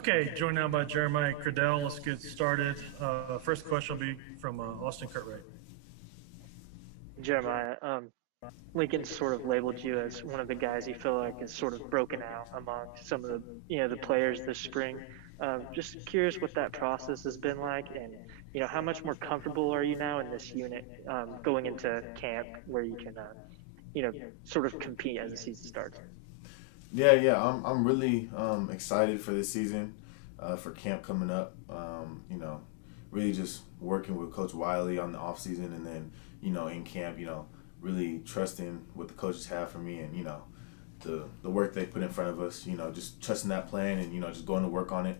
Okay, joined now by Jeremiah Criddell. Let's get started. First question will be from Austin Cartwright. Jeremiah, Lincoln sort of labeled you as one of the guys you feel like is sort of broken out among some of the players this spring. Just curious what that process has been like, and how much more comfortable are you now in this unit going into camp where you can sort of compete as the season starts. Yeah. I'm really excited for this season, for camp coming up. Really just working with Coach Wiley on the off season, and then in camp, really trusting what the coaches have for me, and the work they put in front of us. Just trusting that plan, and just going to work on it,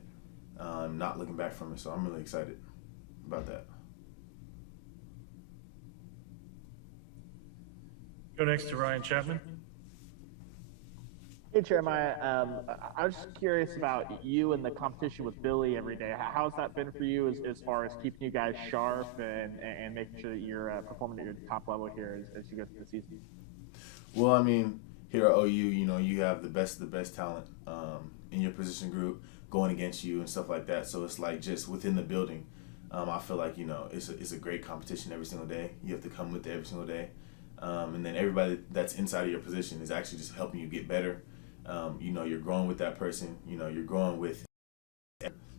not looking back from it. So I'm really excited about that. Go next to Ryan Chapman. Hey, Jeremiah. I was just curious about you and the competition with Billy every day. How's that been for you as far as keeping you guys sharp and making sure that you're performing at your top level here as you go through the season? Well, I mean, here at OU, you have the best of the best talent in your position group going against you and stuff like that. So it's like just within the building, I feel like, it's a great competition every single day. You have to come with it every single day. And then everybody that's inside of your position is actually just helping you get better. You're growing with that person. You're growing with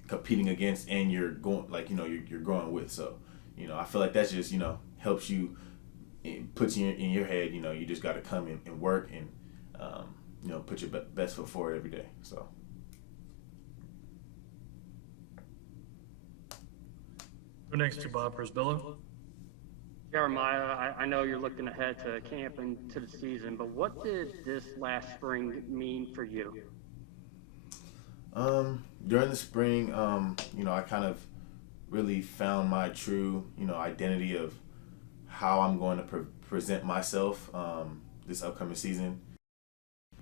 competing against, and you're going you're growing with. So, I feel like that's just helps you, puts you in your head. You just got to come in and work and put your best foot forward every day. So. Go next to Bob Prisbillo. Jeremiah, I know you're looking ahead to camp and to the season, but what did this last spring mean for you? During the spring, I kind of really found my true, identity of how I'm going to present myself this upcoming season.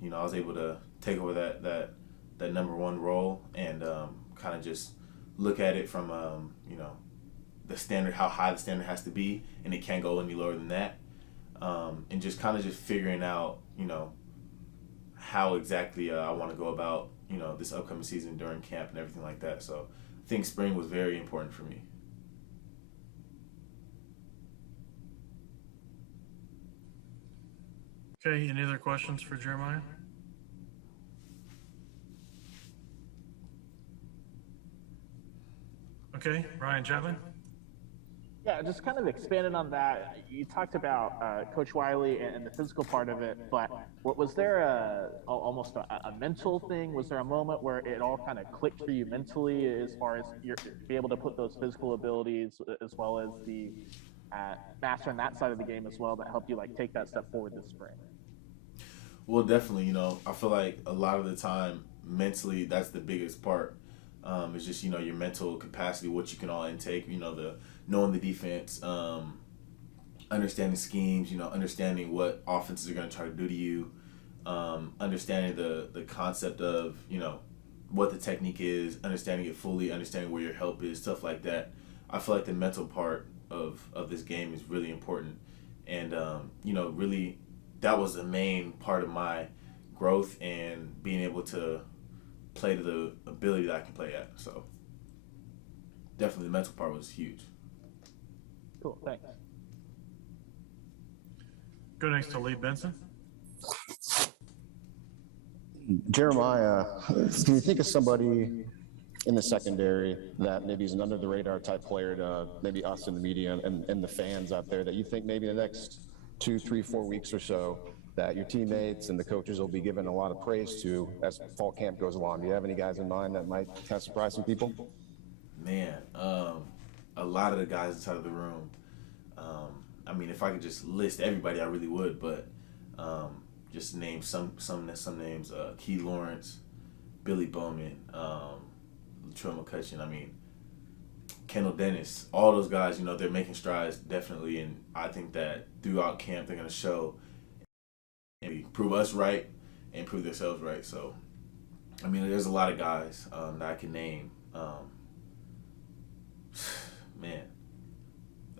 I was able to take over that number one role and kind of just look at it from, the standard, how high the standard has to be, and it can't go any lower than that. And just kind of just figuring out, how exactly I want to go about, this upcoming season during camp and everything like that. So I think spring was very important for me. Okay, any other questions for Jeremiah? Okay, Ryan Chapman. Yeah, just kind of expanding on that. You talked about Coach Wiley and the physical part of it, but was there almost a mental thing? Was there a moment where it all kind of clicked for you mentally as far as you're be able to put those physical abilities as well as the master on that side of the game as well that helped you take that step forward this spring? Well, definitely, I feel like a lot of the time mentally that's the biggest part. It's just, your mental capacity, what you can all intake, knowing the defense, understanding schemes, understanding what offenses are going to try to do to you, understanding the concept of, what the technique is, understanding it fully, understanding where your help is, stuff like that. I feel like the mental part of this game is really important. And, really that was the main part of my growth and being able to play to the ability that I can play at. So definitely the mental part was huge. Cool, thanks. Go next to Lee Benson. Jeremiah, can you think of somebody in the secondary that maybe is an under the radar type player to maybe us in the media and the fans out there that you think maybe the next 2, 3, 4 weeks or so that your teammates and the coaches will be given a lot of praise to as fall camp goes along? Do you have any guys in mind that might kind of surprise some people? Man, a lot of the guys inside of the room. I mean, if I could just list everybody, I really would. But just name some names: Key Lawrence, Billy Bowman, Latrell McCutcheon. I mean, Kendall Dennis. All those guys, they're making strides definitely, and I think that throughout camp they're going to show and prove us right and prove themselves right. So, I mean, there's a lot of guys that I can name. Man,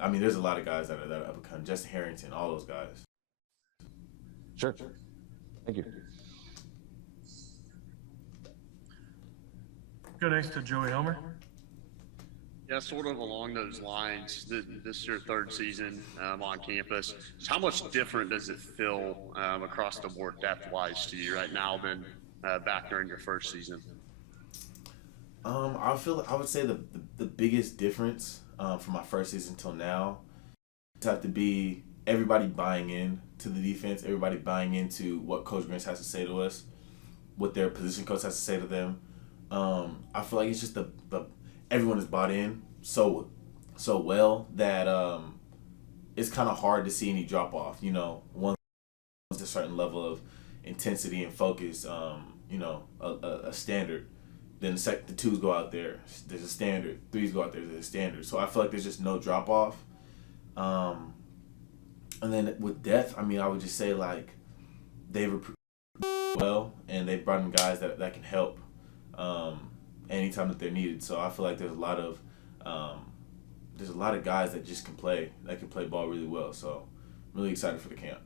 I mean, there's a lot of guys that are up and coming. Justin Harrington, all those guys. Sure. Thank you. Go next to Joey Helmer. Yeah, sort of along those lines. This is your third season on campus. Just how much different does it feel across the board depth-wise to you right now than back during your first season? I would say the biggest difference from my first season till now would have to be everybody buying in to the defense, everybody buying into what Coach Grant has to say to us, what their position coach has to say to them. I feel like it's just the everyone is bought in so well that it's kind of hard to see any drop off. You know, once a certain level of intensity and focus, a standard. Then the twos go out there. There's a standard. Threes go out there. There's a standard. So I feel like there's just no drop off. And then with depth, I mean, I would just say like they've recruited well, and they've brought in guys that can help anytime that they're needed. So I feel like there's a lot of guys that just can play ball really well. So I'm really excited for the camp.